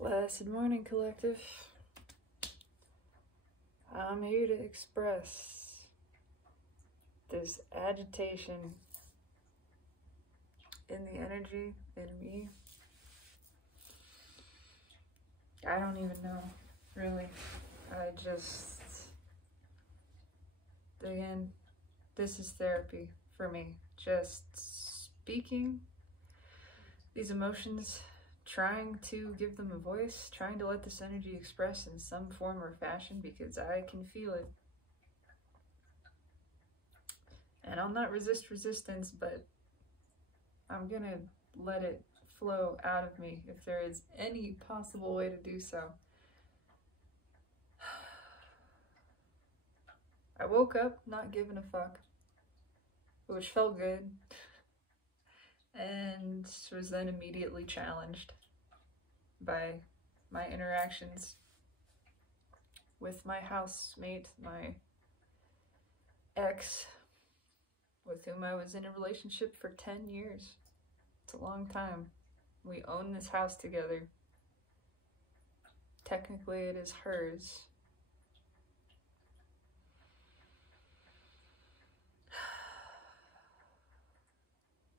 Blessed morning, collective. I'm here to express this agitation in the energy in me. I don't even know, really. Again, this is therapy for me. Just speaking these emotions, trying to give them a voice, trying to let this energy express in some form or fashion because I can feel it. And I'll not resist resistance, but I'm gonna let it flow out of me if there is any possible way to do so. I woke up not giving a fuck, which felt good, and was then immediately challenged by my interactions with my housemate, my ex, with whom I was in a relationship for 10 years. It's a long time. We own this house together. Technically, it is hers.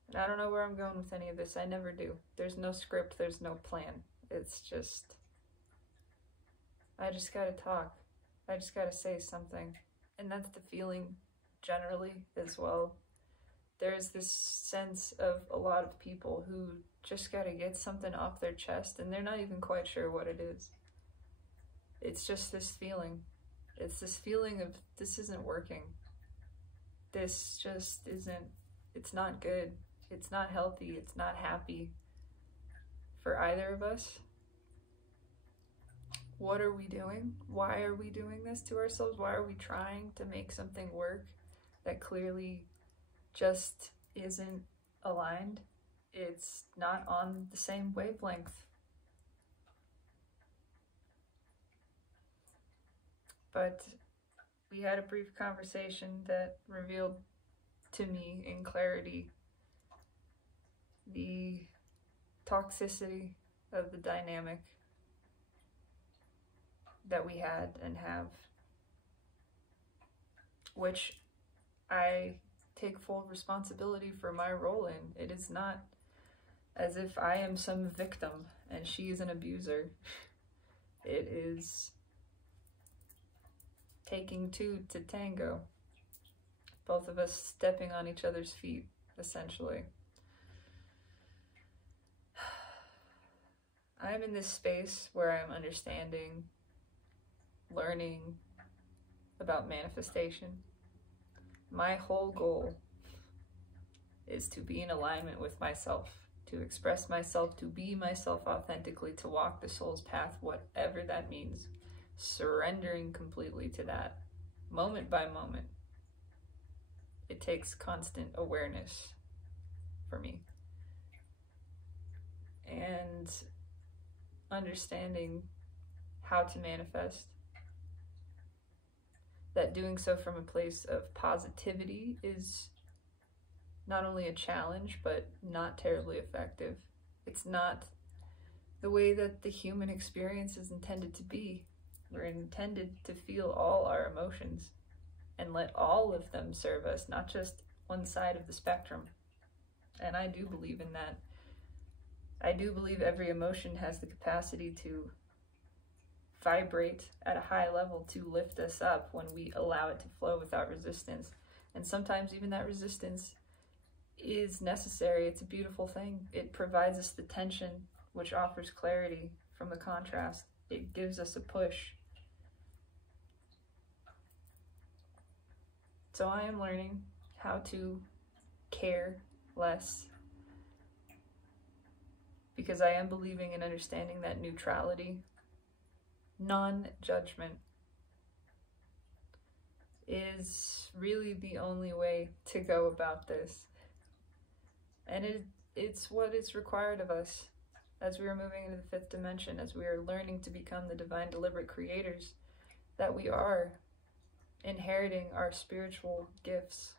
And I don't know where I'm going with any of this. I never do. There's no script, there's no plan. It's just, I just gotta talk. I just gotta say something. And that's the feeling generally as well. There's this sense of a lot of people who just gotta get something off their chest and they're not even quite sure what it is. It's just this feeling. It's this feeling of this isn't working. This just isn't, it's not good. It's not healthy. It's not happy for either of us. What are we doing? Why are we doing this to ourselves? Why are we trying to make something work that clearly just isn't aligned? It's not on the same wavelength. But we had a brief conversation that revealed to me in clarity the toxicity of the dynamic that we had and have, which I take full responsibility for my role in. It is not as if I am some victim and she is an abuser. It is taking two to tango. Both of us stepping on each other's feet, essentially. I'm in this space where I'm understanding, learning about manifestation. My whole goal is to be in alignment with myself, to express myself, to be myself authentically, to walk the soul's path, whatever that means, surrendering completely to that, moment by moment. It takes constant awareness for me. And understanding how to manifest. That doing so from a place of positivity is not only a challenge, but not terribly effective. It's not the way that the human experience is intended to be. We're intended to feel all our emotions and let all of them serve us, not just one side of the spectrum. And I do believe in that. I do believe every emotion has the capacity to vibrate at a high level, to lift us up when we allow it to flow without resistance. And sometimes even that resistance is necessary. It's a beautiful thing. It provides us the tension, which offers clarity from the contrast. It gives us a push. So I am learning how to care less, because I am believing and understanding that neutrality, non-judgment, is really the only way to go about this. And it's what is required of us as we are moving into the fifth dimension, as we are learning to become the divine deliberate creators that we are, inheriting our spiritual gifts.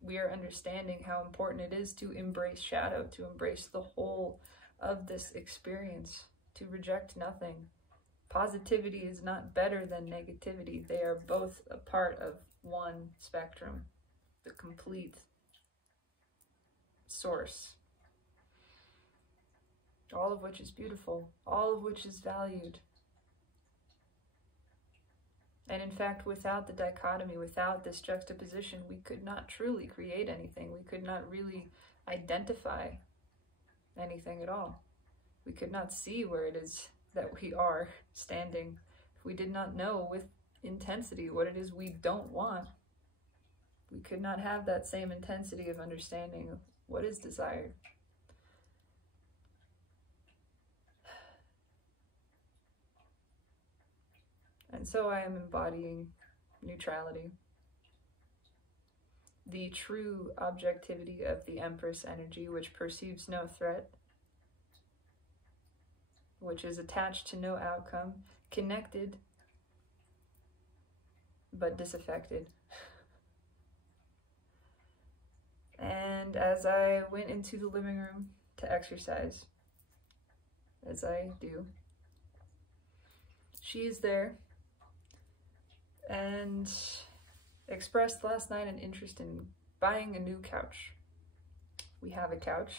We are understanding how important it is to embrace shadow, to embrace the whole of this experience, to reject nothing. Positivity is not better than negativity. They are both a part of one spectrum, the complete source, all of which is beautiful, all of which is valued. And in fact, without the dichotomy, without this juxtaposition, we could not truly create anything. We could not really identify anything at all. We could not see where it is that we are standing if we did not know with intensity what it is we don't want. We could not have that same intensity of understanding of what is desired. And so I am embodying neutrality, the true objectivity of the Empress energy, which perceives no threat, which is attached to no outcome, connected but disaffected. And as I went into the living room to exercise, as I do, she is there and expressed last night an interest in buying a new couch. We have a couch.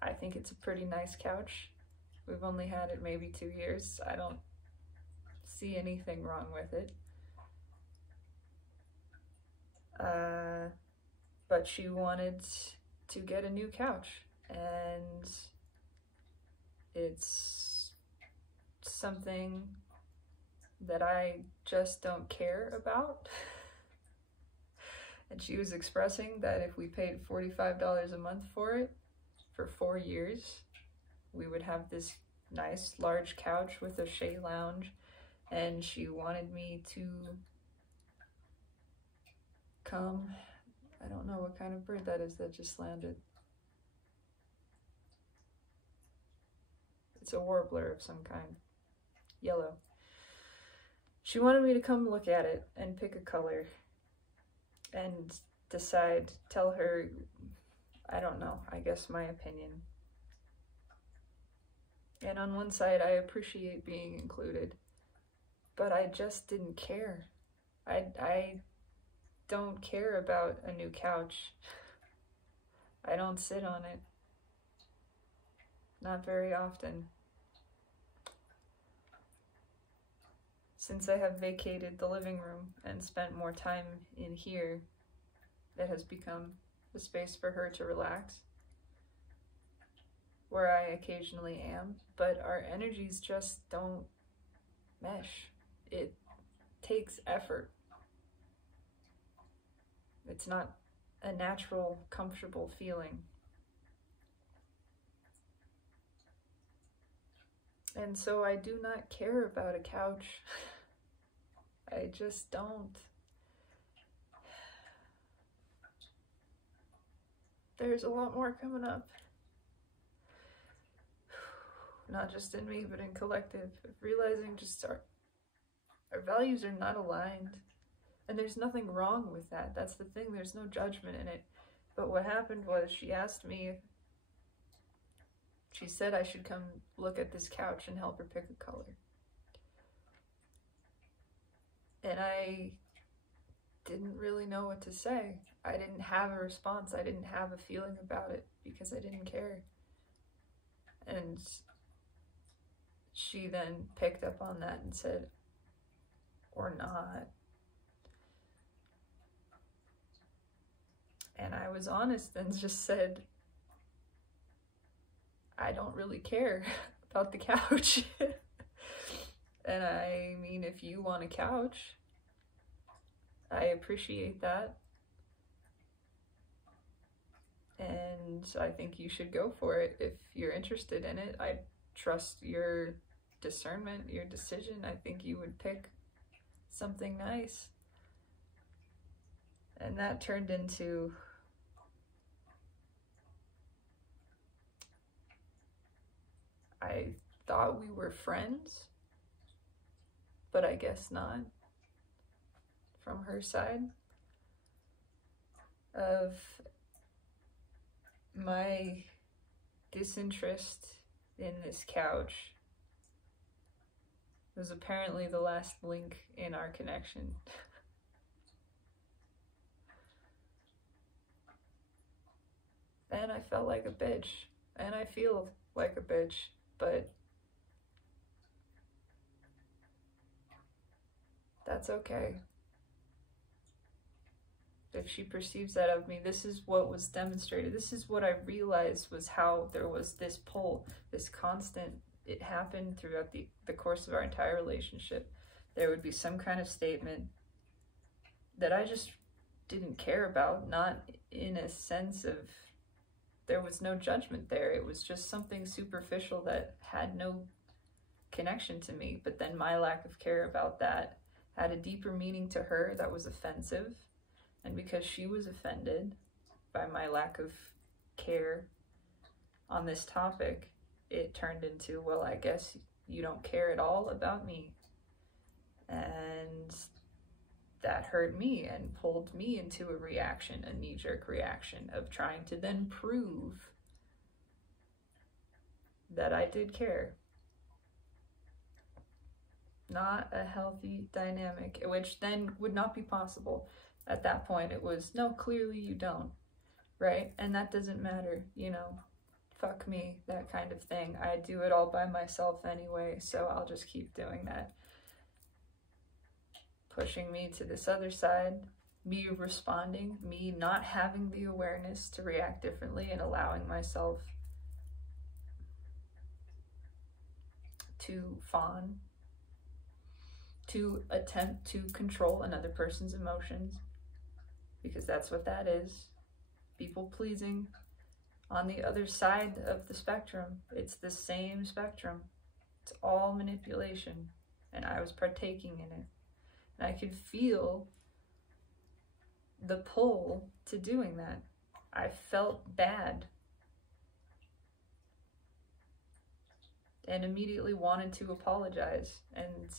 I think it's a pretty nice couch. We've only had it maybe 2 years. I don't see anything wrong with it. But she wanted to get a new couch, and it's something that I just don't care about. And she was expressing that if we paid $45 a month for it for 4 years, we would have this nice large couch with a shea lounge, and she wanted me to come. I don't know what kind of bird that is that just landed. It's a warbler of some kind, yellow. She wanted me to come look at it and pick a color and decide, tell her, I don't know, I guess my opinion. And on one side, I appreciate being included, but I just didn't care. I don't care about a new couch. I don't sit on it. Not very often. Since I have vacated the living room and spent more time in here, it has become a space for her to relax, where I occasionally am, but our energies just don't mesh. It takes effort. It's not a natural, comfortable feeling. And so I do not care about a couch. I just don't. There's a lot more coming up. Not just in me, but in collective. Realizing just our values are not aligned. And there's nothing wrong with that. That's the thing. There's no judgment in it. But what happened was she asked me, she said I should come look at this couch and help her pick a color. And I didn't really know what to say. I didn't have a response. I didn't have a feeling about it because I didn't care. And she then picked up on that and said, or not. And I was honest and just said, I don't really care about the couch. And I mean, if you want a couch, I appreciate that. And I think you should go for it if you're interested in it. I trust your discernment, your decision. I think you would pick something nice. And that turned into I thought we were friends, but I guess not, from her side. Of my disinterest in this couch was apparently the last link in our connection. And I felt like a bitch, and I feel like a bitch, but that's okay. If she perceives that of me, this is what was demonstrated. This is what I realized was how there was this pull, this constant. It happened throughout the course of our entire relationship. There would be some kind of statement that I just didn't care about, not in a sense of, there was no judgment there. It was just something superficial that had no connection to me. But then my lack of care about that had a deeper meaning to her that was offensive. And because she was offended by my lack of care on this topic, it turned into, well, I guess you don't care at all about me. And that hurt me and pulled me into a reaction, a knee-jerk reaction of trying to then prove that I did care. Not a healthy dynamic, which then would not be possible. At that point, it was, no, clearly you don't, right? And that doesn't matter, you know, fuck me, that kind of thing. I do it all by myself anyway, so I'll just keep doing that. Pushing me to this other side, me responding, me not having the awareness to react differently and allowing myself to fawn, to attempt to control another person's emotions, because that's what that is. People pleasing on the other side of the spectrum. It's the same spectrum. It's all manipulation, and I was partaking in it. And I could feel the pull to doing that. I felt bad and immediately wanted to apologize and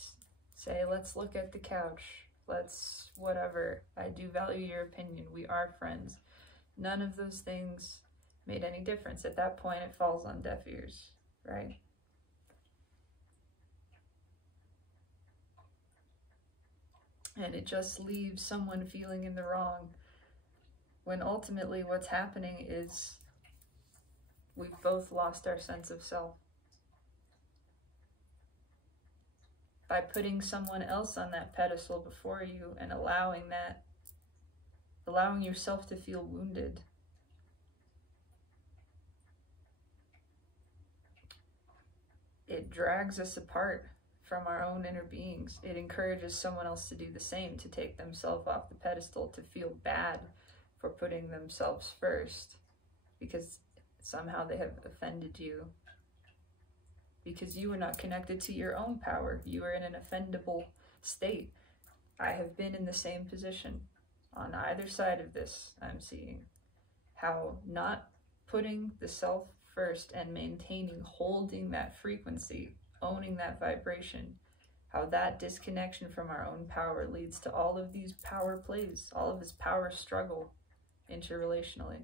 say, let's look at the couch. Let's whatever. I do value your opinion. We are friends. None of those things made any difference. At that point, it falls on deaf ears, right? And it just leaves someone feeling in the wrong, when ultimately what's happening is we've both lost our sense of self. By putting someone else on that pedestal before you and allowing yourself to feel wounded. It drags us apart from our own inner beings. It encourages someone else to do the same, to take themselves off the pedestal, to feel bad for putting themselves first because somehow they have offended you, because you are not connected to your own power. You are in an offendable state. I have been in the same position on either side of this. I'm seeing how not putting the self first and maintaining, holding that frequency, owning that vibration, how that disconnection from our own power leads to all of these power plays, all of this power struggle interrelationally.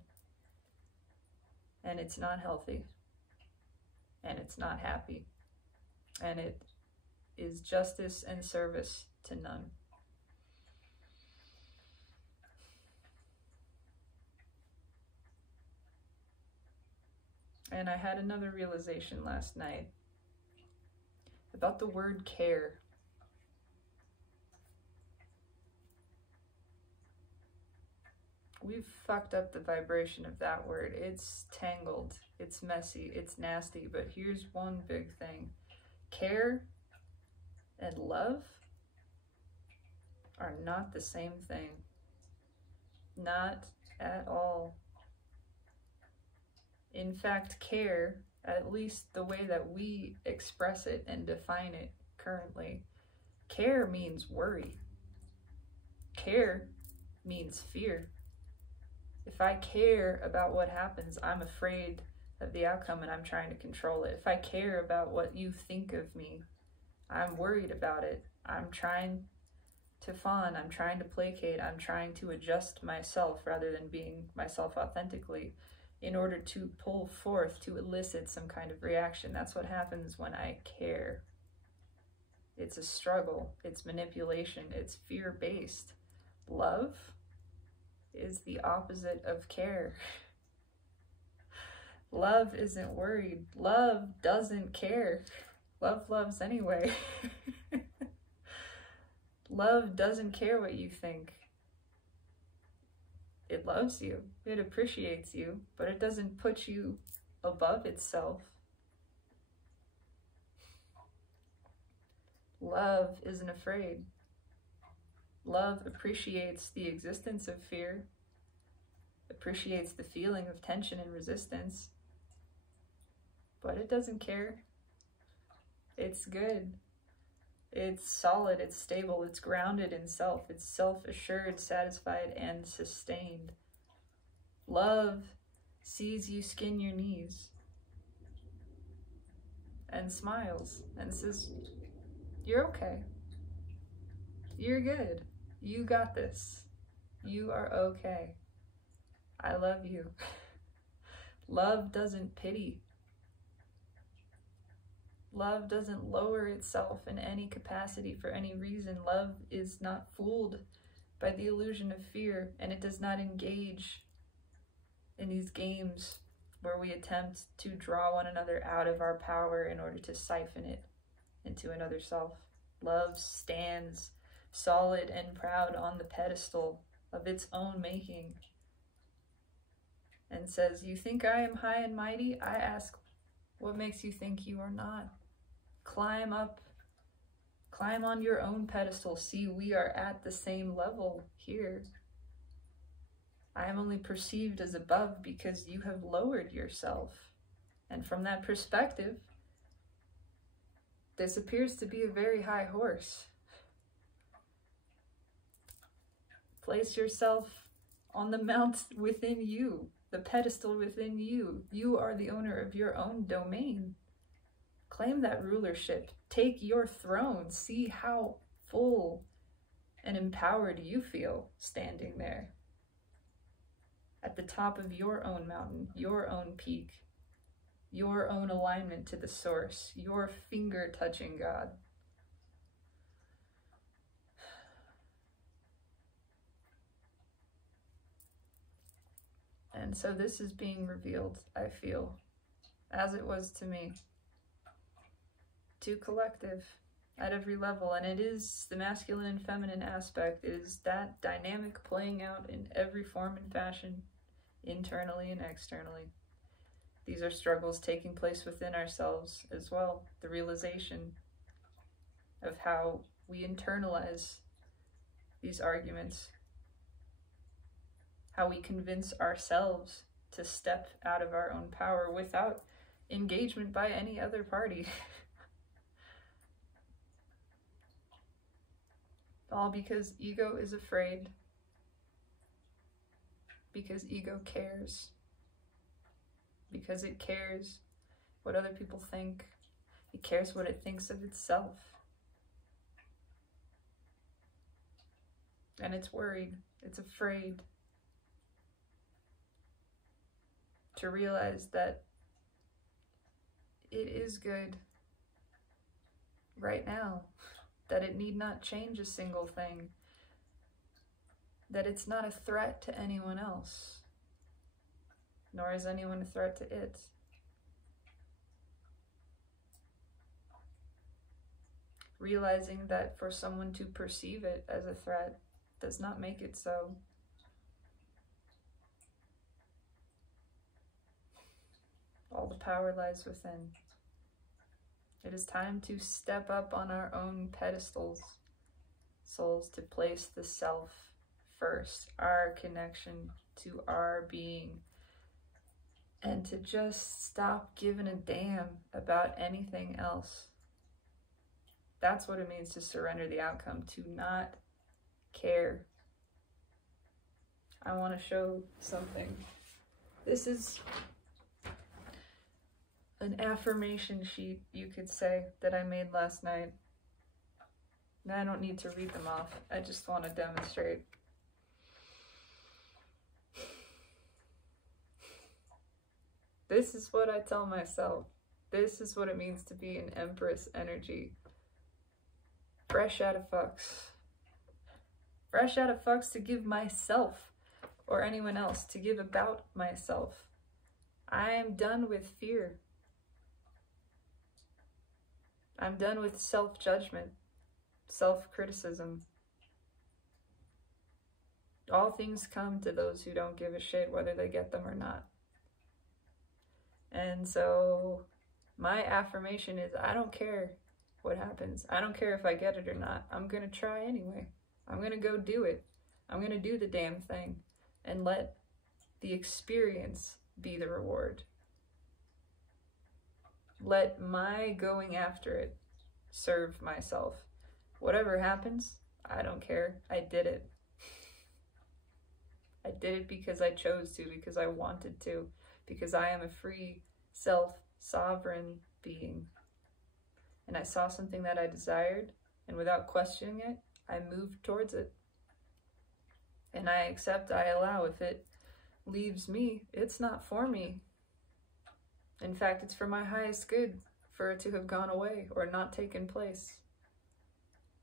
And it's not healthy. And it's not happy. And it is justice and service to none. And I had another realization last night about the word care. We've fucked up the vibration of that word. It's tangled, it's messy, it's nasty, but here's one big thing. Care and love are not the same thing. Not at all. In fact, care, at least the way that we express it and define it currently, care means worry. Care means fear. If I care about what happens, I'm afraid of the outcome and I'm trying to control it. If I care about what you think of me, I'm worried about it. I'm trying to fawn, I'm trying to placate, I'm trying to adjust myself rather than being myself authentically. in order to pull forth, to elicit some kind of reaction. That's what happens when I care. It's a struggle, it's manipulation, it's fear-based. Love is the opposite of care. Love isn't worried. Love doesn't care. Love loves anyway. Love doesn't care what you think. It loves you. It appreciates you, but it doesn't put you above itself. Love isn't afraid. Love appreciates the existence of fear, appreciates the feeling of tension and resistance, but it doesn't care. It's good. It's solid, it's stable, it's grounded in self, it's self-assured, satisfied, and sustained. Love sees you skin your knees and smiles and says, you're okay. You're good. You got this. You are okay. I love you. Love doesn't pity. Love doesn't lower itself in any capacity for any reason. Love is not fooled by the illusion of fear, and it does not engage in these games where we attempt to draw one another out of our power in order to siphon it into another self. Love stands solid and proud on the pedestal of its own making and says, you think I am high and mighty? I ask, what makes you think you are not? Climb up, climb on your own pedestal. See, we are at the same level here. I am only perceived as above because you have lowered yourself. And from that perspective, this appears to be a very high horse. Place yourself on the mount within you, the pedestal within you. You are the owner of your own domain. Claim that rulership. Take your throne. See how full and empowered you feel standing there at the top of your own mountain, your own peak, your own alignment to the source, your finger touching God. And so this is being revealed, I feel, as it was to me, to collective at every level. And it is the masculine and feminine aspect. It is that dynamic playing out in every form and fashion, internally and externally. These are struggles taking place within ourselves as well. The realization of how we internalize these arguments, how we convince ourselves to step out of our own power without engagement by any other party. All because ego is afraid, because ego cares, because it cares what other people think. It cares what it thinks of itself. And it's worried, it's afraid to realize that it is good right now, that it need not change a single thing, that it's not a threat to anyone else, nor is anyone a threat to it. Realizing that for someone to perceive it as a threat does not make it so. All the power lies within. It is time to step up on our own pedestals, souls, to place the self first, our connection to our being, and to just stop giving a damn about anything else. That's what it means to surrender the outcome, to not care. I want to show something. This is an affirmation sheet, you could say, that I made last night. Now I don't need to read them off. I just want to demonstrate. This is what I tell myself. This is what it means to be an Empress energy. Fresh out of fucks. Fresh out of fucks to give myself or anyone else, to give about myself. I am done with fear. I'm done with self-judgment, self-criticism. All things come to those who don't give a shit whether they get them or not. And so my affirmation is, I don't care what happens. I don't care if I get it or not. I'm going to try anyway. I'm going to go do it. I'm going to do the damn thing and let the experience be the reward. Let my going after it serve myself. Whatever happens, I don't care. I did it. I did it because I chose to, because I wanted to, because I am a free, self-sovereign being. And I saw something that I desired, and without questioning it, I moved towards it. And I accept, I allow. If it leaves me, it's not for me. In fact, it's for my highest good for it to have gone away or not taken place.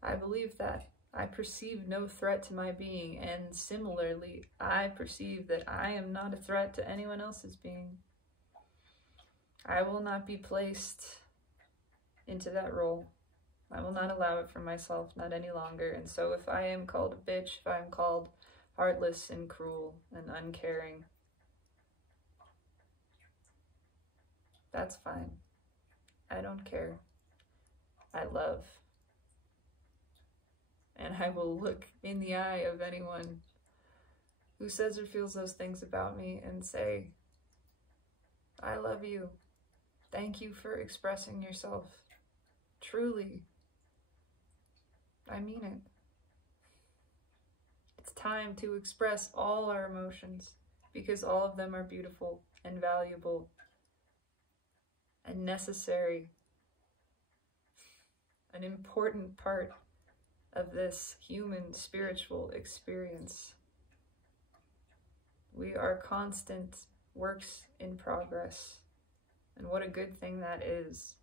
I believe that. I perceive no threat to my being, and similarly, I perceive that I am not a threat to anyone else's being. I will not be placed into that role. I will not allow it for myself, not any longer. And so if I am called a bitch, if I am called heartless and cruel and uncaring, that's fine. I don't care. I love. And I will look in the eye of anyone who says or feels those things about me and say, I love you. Thank you for expressing yourself. Truly. I mean it. It's time to express all our emotions, because all of them are beautiful and valuable and necessary. An important part of this human spiritual experience. We are constant works in progress, and what a good thing that is,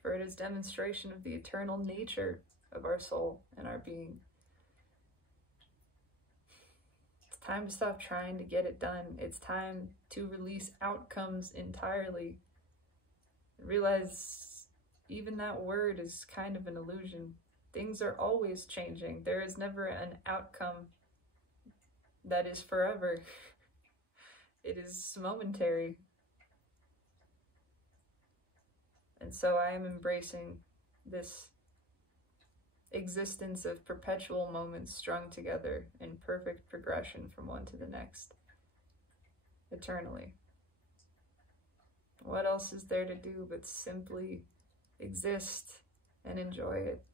for it is demonstration of the eternal nature of our soul and our being. It's time to stop trying to get it done. It's time to release outcomes entirely. Realize even that word is kind of an illusion. Things are always changing. There is never an outcome that is forever. It is momentary. And so I am embracing this existence of perpetual moments strung together in perfect progression from one to the next, eternally. What else is there to do but simply exist and enjoy it?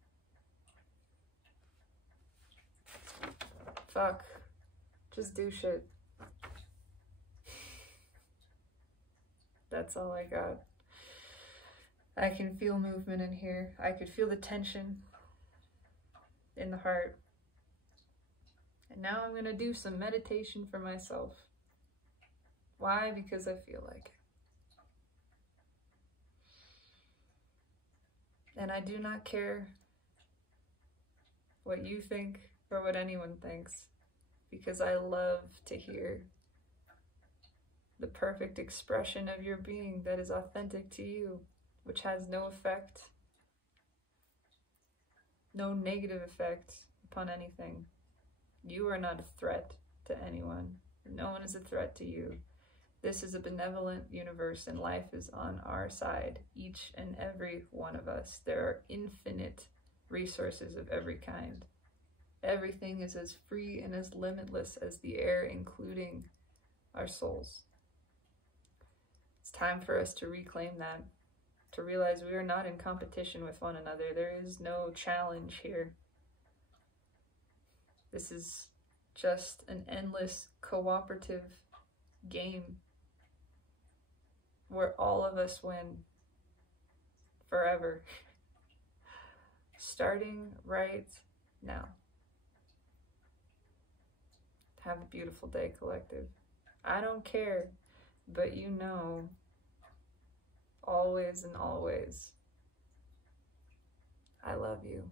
Fuck. Just do shit. That's all I got. I can feel movement in here. I could feel the tension in the heart. And now I'm gonna do some meditation for myself. Why? Because I feel like it. And I do not care what you think or what anyone thinks, because I love to hear the perfect expression of your being that is authentic to you, which has no effect, no negative effect upon anything. You are not a threat to anyone. No one is a threat to you. This is a benevolent universe, and life is on our side, each and every one of us. There are infinite resources of every kind. Everything is as free and as limitless as the air, including our souls. It's time for us to reclaim that, to realize we are not in competition with one another. There is no challenge here. This is just an endless cooperative game where all of us win forever. Starting right now. Have a beautiful day, collective. I don't care, but you know always and always, I love you.